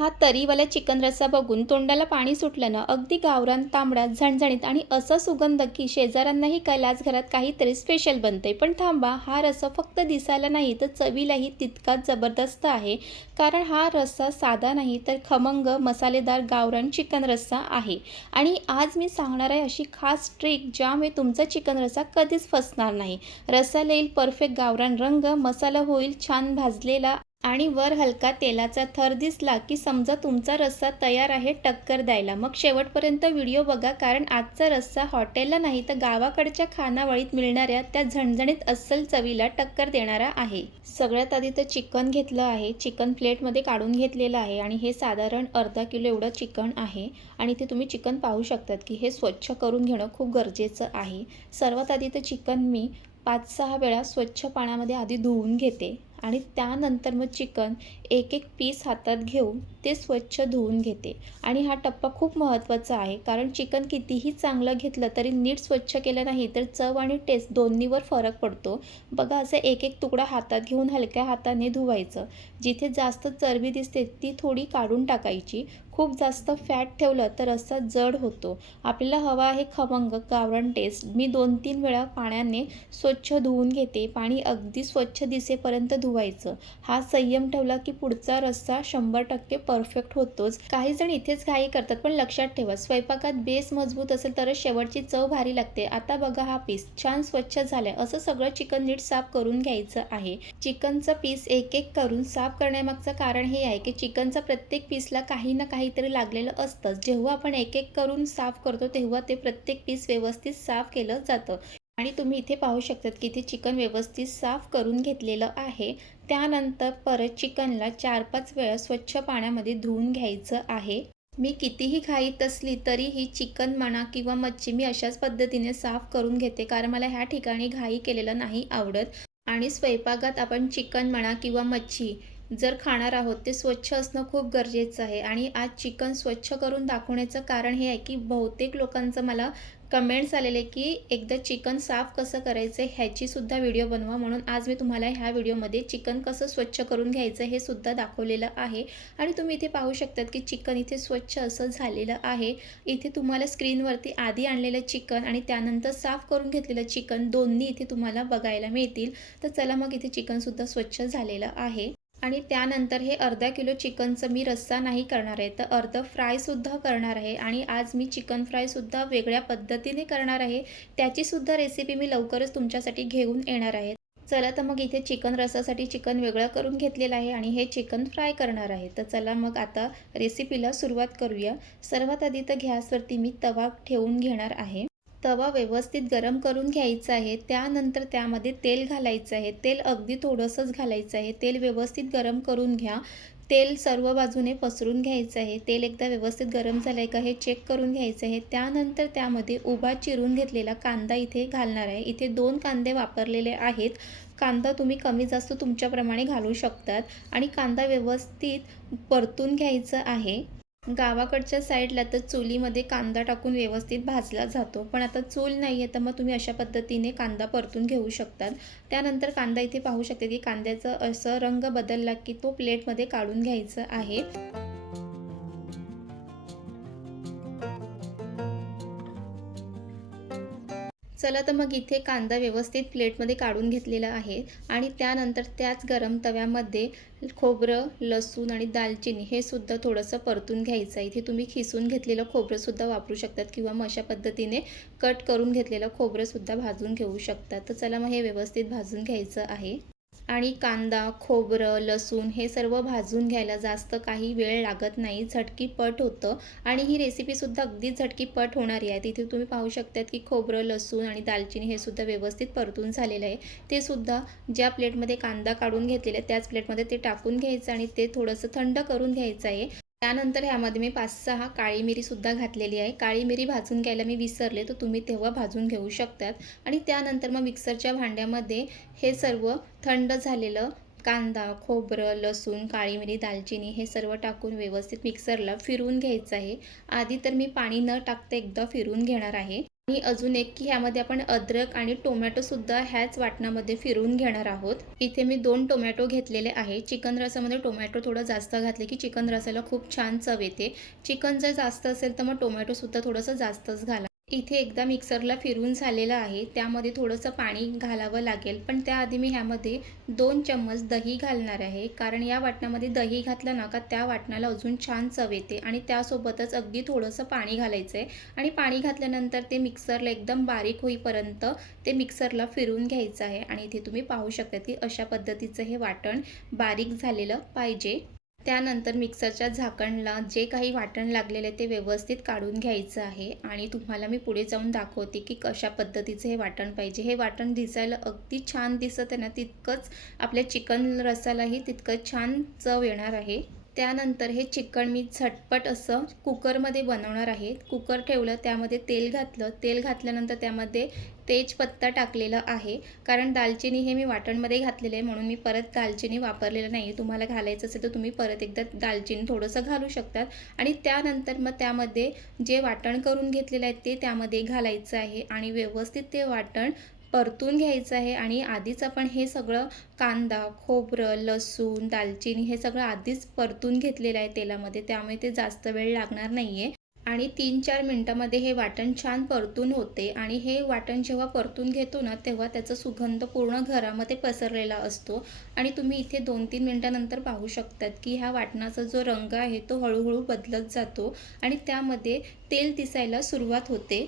हा तरीवाला चिकन रस्सा बघून तोंडाला पाणी सुटलं ना अगदी गावरान तांबडा झणझणीत आणि असा सुगंध की शेजाऱ्यांनाही कैलास घरात काहीतरी स्पेशल बनते पण थांबा हा रस्सा फक्त दिसायला नाही तर चवीलाही तितकाच जबरदस्त आहे. कारण हा रस्सा साधा नाही तर खमंग मसालेदार गावरान चिकन रस्सा आहे. आणि आज मी सांगणार आहे अशी खास ट्रिक ज्यामुळे तुमचा चिकन रस्सा कधीच फसणार नाही. रस्साला येईल परफेक्ट गावरान रंग मसाला होईल छान भाजलेला आणि वर हलका तेलाचा थर दिसला की समजा तुमचा रस्सा तयार आहे टक्कर द्यायला. मग शेवटपर्यंत व्हिडिओ बघा कारण आजचा रस्सा हॉटेलला नाही तर गावाकडच्या खानावळीत मिळणाऱ्या त्या झणझणीत अस्सल चवीला टक्कर देणारा आहे. सगळ्यात आधी तर चिकन घेतलं आहे. चिकन प्लेटमध्ये काढून घेतलेलं आहे आणि हे साधारण अर्धा किलो एवढं चिकन आहे आणि ते तुम्ही चिकन पाहू शकतात की हे स्वच्छ करून घेणं खूप गरजेचं आहे. सर्वात आधी तर चिकन मी पाच सहा वेळा स्वच्छ पाण्यामध्ये आधी धुवून घेते. आणि त्यानंतर मग चिकन एक एक पीस हातात घेऊन ते स्वच्छ धुवून घेते. आणि हा टप्पा खूप महत्त्वाचा आहे कारण चिकन कितीही चांगलं घेतलं तरी नीट स्वच्छ केलं नाही तर चव आणि टेस्ट दोन्हीवर फरक पडतो. बघा असं एक एक तुकडा हातात घेऊन हलक्या हाताने धुवायचं. जिथे जास्त चरबी दिसते ती थोडी काढून टाकायची. खूप जास्त फॅट ठेवलं तर रस्सा जड होतो. आपल्याला हवा आहे खमंग गावरण टेस्ट मी दोन तीन वेळा पाण्याने स्वच्छ धुवून घेते. पाणी अगदी स्वच्छ दिसेपर्यंत धुवायचं हा संयम ठेवला की पुढचा रस्सा शंभर टक्के परफेक्ट होतोच. काही जण इथेच घाई करतात पण लक्षात ठेवा स्वयंपाकात बेस मजबूत असेल तरच शेवटची चव भारी लागते. आता बघा हा पीस छान स्वच्छ झालाय. असं सगळं चिकन नीट साफ करून घ्यायचं आहे. चिकनचा पीस एक एक करून साफ करण्यामागचं कारण हे आहे की चिकनचा प्रत्येक पीसला काही ना काहीतरी लागलेलं असतं जेव्हा आपण एक एक करून साफ करतो तेव्हा ते प्रत्येक पीस व्यवस्थित साफ केलं जातं. आणि तुम्ही इथे पाहू शकतात की इथे चिकन व्यवस्थित साफ करून घेतलेलं आहे. त्यानंतर परत चिकनला चार पाच वेळा स्वच्छ पाण्यामध्ये धुवून घ्यायचं आहे. मी कितीही घाईत असली तरीही चिकन म्हणा किंवा मच्छी मी अशाच पद्धतीने साफ करून घेते कारण मला ह्या ठिकाणी घाई केलेलं नाही आवडत. आणि स्वयंपाकात आपण चिकन म्हणा किंवा मच्छी जर खाणार आहोत ते स्वच्छ असणं खूप गरजेचं आहे. आणि आज चिकन स्वच्छ करून दाखवण्याचं कारण हे आहे की बहुतेक लोकांचं मला कमेंट्स आलेले की एकदा चिकन साफ कसं करायचं ह्याचीसुद्धा व्हिडिओ बनवा. म्हणून आज मी तुम्हाला ह्या व्हिडिओमध्ये चिकन कसं स्वच्छ करून घ्यायचं हे सुद्धा दाखवलेलं आहे. आणि तुम्ही इथे पाहू शकतात की चिकन इथे स्वच्छ असं झालेलं आहे. इथे तुम्हाला स्क्रीनवरती आधी आणलेलं चिकन आणि त्यानंतर साफ करून घेतलेलं चिकन दोन्ही इथे तुम्हाला बघायला मिळतील. तर चला मग इथे चिकनसुद्धा स्वच्छ झालेलं आहे. आणि त्यानंतर हे अर्धा किलो चिकनचं मी रस्सा नाही करणार आहे. तर अर्ध फ्रायसुद्धा करणार आहे आणि आज मी चिकन फ्रायसुद्धा वेगळ्या पद्धतीने करणार आहे. त्याचीसुद्धा रेसिपी मी लवकरच तुमच्यासाठी घेऊन येणार आहे. चला तर मग इथे चिकन रसासाठी चिकन वेगळं करून घेतलेलं आहे आणि हे चिकन फ्राय करणार आहे. तर चला मग आता रेसिपीला सुरुवात करूया. सर्वात आधी तर गॅसवरती मी तवा ठेवून घेणार आहे. तवा व्यवस्थित गरम करून घ्यायचा आहे. त्यानंतर त्यामध्ये तेल घालायचं आहे. तेल अगदी थोडंसंच घालायचं आहे. तेल व्यवस्थित गरम करून घ्या. तेल सर्व बाजूने पसरून घ्यायचं आहे. तेल एकदा व्यवस्थित गरम झालं आहे का हे चेक करून घ्यायचं आहे. त्यानंतर त्यामध्ये उभा चिरून घेतलेला कांदा इथे घालणार आहे. इथे दोन कांदे वापरलेले आहेत. कांदा तुम्ही कमी जास्त तुमच्याप्रमाणे घालू शकतात. आणि कांदा व्यवस्थित परतून घ्यायचं आहे. गावाकडच्या साईडला तर चुलीमध्ये कांदा टाकून व्यवस्थित भाजला जातो. पण आता चूल नाही आहे तर मग तुम्ही अशा पद्धतीने कांदा परतून घेऊ शकतात. त्यानंतर कांदा इथे पाहू शकते की कांद्याचा असं रंग बदलला की तो प्लेटमध्ये काढून घ्यायचं आहे. चला तर मग इथे कांदा व्यवस्थित प्लेटमध्ये काढून घेतलेला आहे. आणि त्यानंतर त्याच गरम तव्यामध्ये खोबरं लसूण आणि दालचिनी हे सुद्धा थोडंसं परतून घ्यायचं आहे. इथे तुम्ही खिसून घेतलेलं खोबरंसुद्धा वापरू शकतात किंवा मग अशा पद्धतीने कट करून घेतलेलं खोबरंसुद्धा भाजून घेऊ शकतात तर चला मग हे व्यवस्थित भाजून घ्यायचं आहे. आणि कांदा खोबरं लसूण हे सर्व भाजून घ्यायला जास्त काही वेळ लागत नाही. झटकीपट होतं आणि ही रेसिपीसुद्धा अगदी झटकीपट होणारी आहे. तिथे तुम्ही पाहू शकतात की खोबरं लसूण आणि दालचिनी हे सुद्धा व्यवस्थित परतून झालेलं आहे. ते सुद्धा ज्या प्लेटमध्ये कांदा काढून घेतलेला आहे त्याच प्लेटमध्ये ते टाकून घ्यायचं आणि ते थोडंसं थंड करून घ्यायचं आहे. त्यानंतर ह्यामध्ये मी पाच सहा काळी मिरीसुद्धा घातलेली आहे. काळी मिरी भाजून घ्यायला मी विसरले तर तुम्ही तेव्हा भाजून घेऊ शकतात. आणि त्यानंतर मग मिक्सरच्या भांड्यामध्ये हे सर्व थंड झालेलं कांदा खोबरं लसूण काळी मिरी दालचिनी हे सर्व टाकून व्यवस्थित मिक्सरला फिरवून घ्यायचं आहे. आधी तर मी पाणी न टाकता एकदा फिरवून घेणार आहे. आणि अजून एक की ह्यामध्ये आपण अद्रक आणि टोमॅटोसुद्धा ह्याच वाटणामध्ये फिरवून घेणार आहोत. इथे मी दोन टोमॅटो घेतलेले आहे. चिकन रसामध्ये टोमॅटो थोडं जास्त घातले की चिकन रसाला खूप छान चव येते. चिकन जर जास्त असेल तर मग टोमॅटोसुद्धा थोडंसं जास्तच घाला. इथे एकदा मिक्सरला फिरून झालेलं आहे. त्यामध्ये थोडंसं पाणी घालावं लागेल. पण त्याआधी मी ह्यामध्ये दोन चम्मच दही घालणार आहे. कारण या वाटणामध्ये दही घातलं ना का त्या वाटणाला अजून छान चव येते. आणि त्यासोबतच अगदी थोडंसं पाणी घालायचं आहे आणि पाणी घातल्यानंतर ते मिक्सरला एकदम बारीक होईपर्यंत ते मिक्सरला फिरून घ्यायचं आहे. आणि इथे तुम्ही पाहू शकता की अशा पद्धतीचं हे वाटण बारीक झालेलं पाहिजे. त्यानंतर मिक्सरच्या झाकणला जे काही वाटण लागलेलं आहे ते व्यवस्थित काढून घ्यायचं आहे. आणि तुम्हाला मी पुढे जाऊन दाखवते की कशा पद्धतीचं हे वाटण पाहिजे. हे वाटण दिसायला अगदी छान दिसत आहे ना तितकंच आपल्या चिकन रसालाही तितकंच छान चव येणार आहे. त्यानंतर हे चिकन मी झटपट असं कुकरमध्ये बनवणार आहे. कुकर ठेवलं त्यामध्ये तेल घातलं. तेल घातल्यानंतर त्यामध्ये तेजपत्ता टाकलेला आहे. कारण दालचिनी हे मी वाटणमध्ये घातलेलं आहे म्हणून मी परत दालचिनी वापरलेलं नाही तुम्हाला घालायचं असेल तर तुम्ही परत एकदा दालचिनी थोडंसं घालू शकतात. आणि त्यानंतर मग त्यामध्ये जे वाटण करून घेतलेलं आहे ते त्यामध्ये घालायचं आहे. आणि व्यवस्थित ते वाटण परतून घ्यायचं आहे आणि आधीच आपण हे सगळं कांदा खोबरं लसूण दालचिनी हे सगळं आधीच परतून घेतलेलं आहे तेलामध्ये. त्यामुळे ते जास्त वेळ लागणार नाही आहे आणि तीन चार मिनटामध्ये हे वाटण छान परतून होते. आणि हे वाटण जेव्हा परतून घेतो ना तेव्हा त्याचा सुगंध पूर्ण घरामध्ये पसरलेला असतो. आणि तुम्ही इथे दोन तीन मिनटानंतर पाहू शकतात की ह्या वाटणाचा जो रंग आहे तो हळूहळू बदलत जातो. आणि त्यामध्ये तेल दिसायला सुरुवात होते.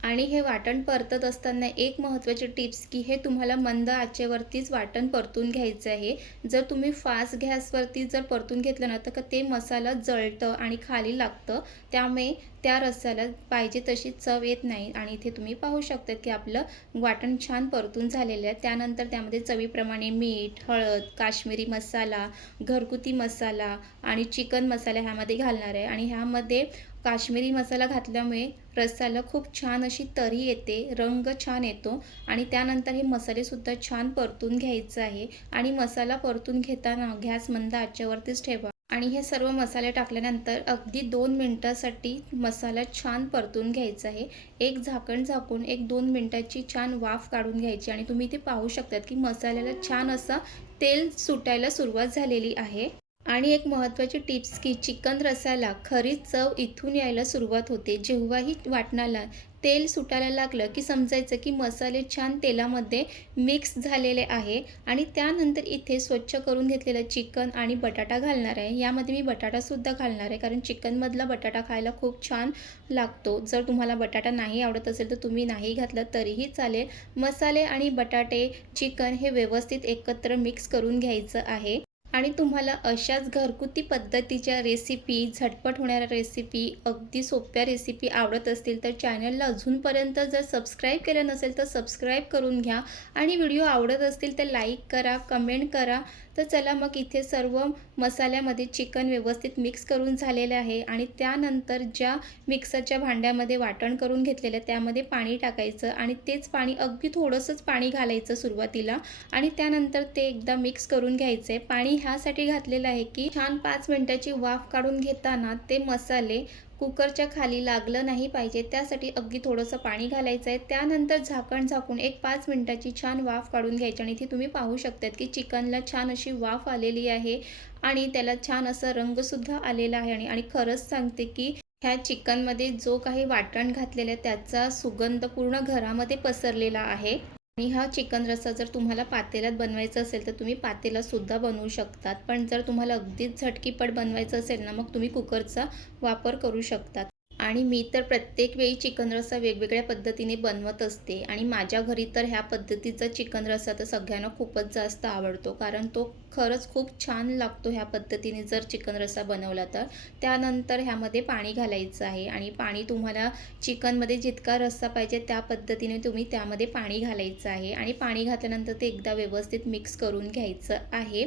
आणि हे वाटण परतत असताना एक महत्त्वाची टिप्स की हे तुम्हाला मंद आचेवरतीच वाटण परतून घ्यायचं आहे. जर तुम्ही फास्ट गॅसवरती जर परतून घेतलं ना तर का ते मसाला जळतं आणि खाली लागतं. त्यामुळे त्या रस्स्याला पाहिजे तशी चव येत नाही. आणि इथे तुम्ही पाहू शकतात की आपलं वाटण छान परतून झालेलं आहे. त्यानंतर त्यामध्ये चवीप्रमाणे मीठ हळद काश्मीरी मसाला घरगुती मसाला आणि चिकन मसाला ह्यामध्ये घालणार आहे. आणि ह्यामध्ये काश्मीरी मसाला घातल्यामुळे रस्साला खूप छान अशी तरी येते रंग छान येतो आणि त्यानंतर हे मसालेसुद्धा छान परतून घ्यायचं आहे आणि मसाला परतून घेताना गॅस मंद आचेवरतीच ठेवा. आणि हे सर्व मसाले टाकल्यानंतर अगदी दोन मिनटासाठी मसाला छान परतून घ्यायचा आहे. एक झाकण झाकून एक दोन मिनटाची छान वाफ काढून घ्यायची आणि तुम्ही ते पाहू शकतात की मसाल्याला छान असं तेल सुटायला सुरुवात झालेली आहे. आणि एक महत्त्वाची टिप्स की चिकन रसाला खरी चव इथून यायला सुरुवात होते. जेव्हाही वाटणाला तेल सुटायला लागलं की समजायचं की मसाले छान तेलामध्ये मिक्स झालेले आहे आणि त्यानंतर इथे स्वच्छ करून घेतलेलं चिकन आणि बटाटा घालणार आहे. यामध्ये मी बटाटासुद्धा घालणार आहे कारण चिकनमधला बटाटा खायला खूप छान लागतो. जर तुम्हाला बटाटा नाही आवडत असेल तर तुम्ही नाही घातलं तरीही चालेल. मसाले आणि बटाटे चिकन हे व्यवस्थित एकत्र मिक्स करून घ्यायचं आहे. आणि तुम्हाला अशाच घरगुती पद्धतीच्या रेसिपी झटपट होणाऱ्या रेसिपी अगदी सोप्या रेसिपी आवडत असतील तर चॅनलला अजूनपर्यंत जर सबस्क्राईब केलं नसेल तर सबस्क्राईब करून घ्या. आणि व्हिडिओ आवडत असतील तर लाईक करा कमेंट करा. तर चला मग इथे सर्व मसाल्यामध्ये चिकन व्यवस्थित मिक्स करून झालेलं आहे आणि त्यानंतर ज्या मिक्सरच्या भांड्यामध्ये वाटण करून घेतलेलं त्यामध्ये पाणी टाकायचं आणि तेच पाणी अगदी थोडंसंच पाणी घालायचं सुरुवातीला आणि त्यानंतर ते एकदा मिक्स करून घ्यायचं. आहे पाणी ह्यासाठी घातलेलं आहे की छान पाच मिनटाची वाफ काढून घेताना ते मसाले कुकरच्या खाली लागलं नाही पाहिजे त्यासाठी अगदी थोडंसं पाणी घालायचं आहे त्यानंतर झाकण झाकून एक पाच मिनटाची छान वाफ काढून घ्यायची आणि इथे तुम्ही पाहू शकतात की चिकनला छान अशी वाफ आलेली आहे आणि त्याला छान असा रंगसुद्धा आलेला आहे आणि आणि खरंच सांगते की ह्या चिकनमध्ये जो काही वाटण घातलेलं आहे त्याचा सुगंध पूर्ण घरामध्ये पसरलेला आहे. आणि हा चिकन रस्सा जर तुम्हाला पातेल्यात बनवायचा असेल तर तुम्ही पातेलासुद्धा बनवू शकतात. पण जर तुम्हाला अगदीच झटकीपट बनवायचं असेल ना मग तुम्ही कुकरचा वापर करू शकतात. आणि मी तर प्रत्येक वेळी चिकन रस्सा वेगवेगळ्या पद्धतीने बनवत असते. आणि माझ्या घरी तर ह्या पद्धतीचा चिकन रस्सा तर सगळ्यांना खूपच जास्त आवडतो. कारण तो खरंच खूप छान लागतो ह्या पद्धतीने जर चिकन रस्सा बनवला तर. त्यानंतर ह्यामध्ये पाणी घालायचं आहे. आणि पाणी तुम्हाला चिकनमध्ये जितका रस्सा पाहिजे त्या पद्धतीने तुम्ही त्यामध्ये पाणी घालायचं आहे. आणि पाणी घातल्यानंतर ते एकदा व्यवस्थित मिक्स करून घ्यायचं आहे.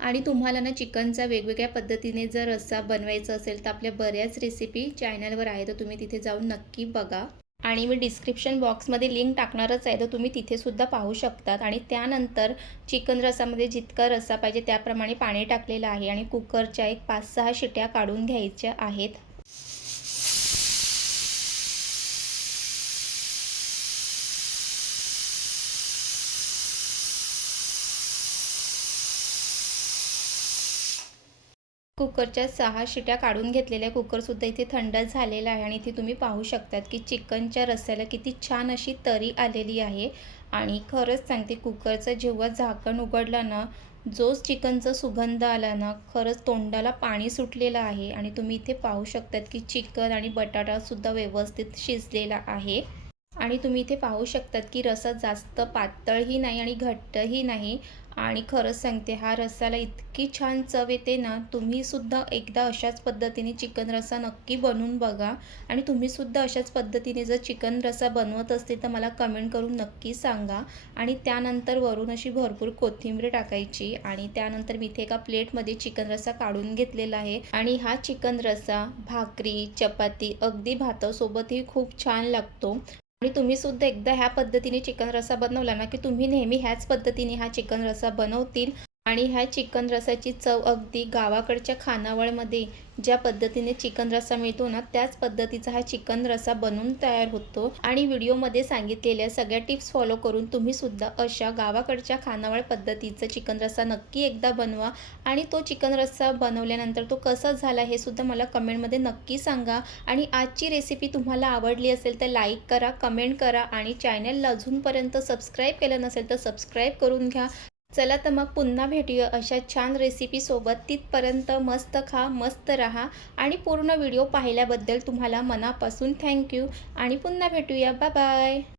आणि तुम्हाला ना चिकनचा वेगवेगळ्या पद्धतीने जर रस्सा बनवायचा असेल तर आपल्या बऱ्याच रेसिपी चॅनलवर आहे तर तुम्ही तिथे जाऊन नक्की बघा. आणि मी डिस्क्रिप्शन बॉक्समध्ये लिंक टाकणारच आहे तर तुम्ही तिथेसुद्धा पाहू शकतात. आणि त्यानंतर चिकन रसामध्ये जितका रस्सा पाहिजे त्याप्रमाणे पाणी टाकलेलं आहे आणि कुकरच्या एक पाच सहा शिट्या काढून घ्यायच्या आहेत. कुकरच्या सहा शिट्या काढून घेतलेल्या कुकरसुद्धा इथे थंड झालेला आहे. आणि इथे तुम्ही पाहू शकतात की चिकनच्या रस्स्याला किती छान अशी तरी आलेली आहे. आणि खरंच सांगते कुकरचं जेव्हा झाकण उघडलं ना जोच चिकनचा सुगंध आला ना खरंच तोंडाला पाणी सुटलेलं आहे. आणि तुम्ही इथे पाहू शकतात की चिकन आणि बटाटासुद्धा व्यवस्थित शिजलेला आहे. आणि तुम्ही इथे पाहू शकतात की रसा जास्त पातळही नाही आणि घट्टही नाही. आणि खरंच सांगते हा रस्साला इतकी छान चव येते ना तुम्हीसुद्धा एकदा अशाच पद्धतीने चिकन रस्सा नक्की बनवून बघा. आणि तुम्हीसुद्धा अशाच पद्धतीने जर चिकन रस्सा बनवत असतील तर मला कमेंट करून नक्की सांगा. आणि त्यानंतर वरून अशी भरपूर कोथिंबीर टाकायची आणि त्यानंतर मी इथे एका प्लेटमध्ये चिकन रस्सा काढून घेतलेला आहे. आणि हा चिकन रस्सा भाकरी चपाती अगदी भातासोबतही खूप छान लागतो. आणि तुम्ही सुद्धा एकदा ह्या पद्धतीने चिकन रस्सा बनवला ना की तुम्ही नेहमी ह्याच पद्धतीने हा चिकन रस्सा बनवतील. आणि ह्या चिकन रसाची चव अगदी गावाकडच्या खानावळमध्ये ज्या पद्धतीने चिकन रस्सा मिळतो ना त्याच पद्धतीचा हा चिकन रस्सा बनवून तयार होतो. आणि व्हिडिओमध्ये सांगितलेल्या सगळ्या टिप्स फॉलो करून तुम्ही सुद्धा अशा गावाकडच्या खानावळ पद्धतीचा चिकन रस्सा नक्की एकदा बनवा. आणि तो चिकन रस्सा बनवल्यानंतर तो कसा झाला हे सुद्धा मला कमेंटमध्ये नक्की सांगा. आणि आजची रेसिपी तुम्हाला आवडली असेल तर लाईक करा कमेंट करा आणि चॅनलला अजूनपर्यंत सबस्क्राईब केलं नसेल तर सबस्क्राईब करून घ्या. चला तर मग पुन्हा भेटूया अशा छान रेसिपीसोबत तिथपर्यंत मस्त खा मस्त राहा आणि पूर्ण व्हिडिओ पाहिल्याबद्दल तुम्हाला मनापासून थँक्यू आणि पुन्हा भेटूया. Bye bye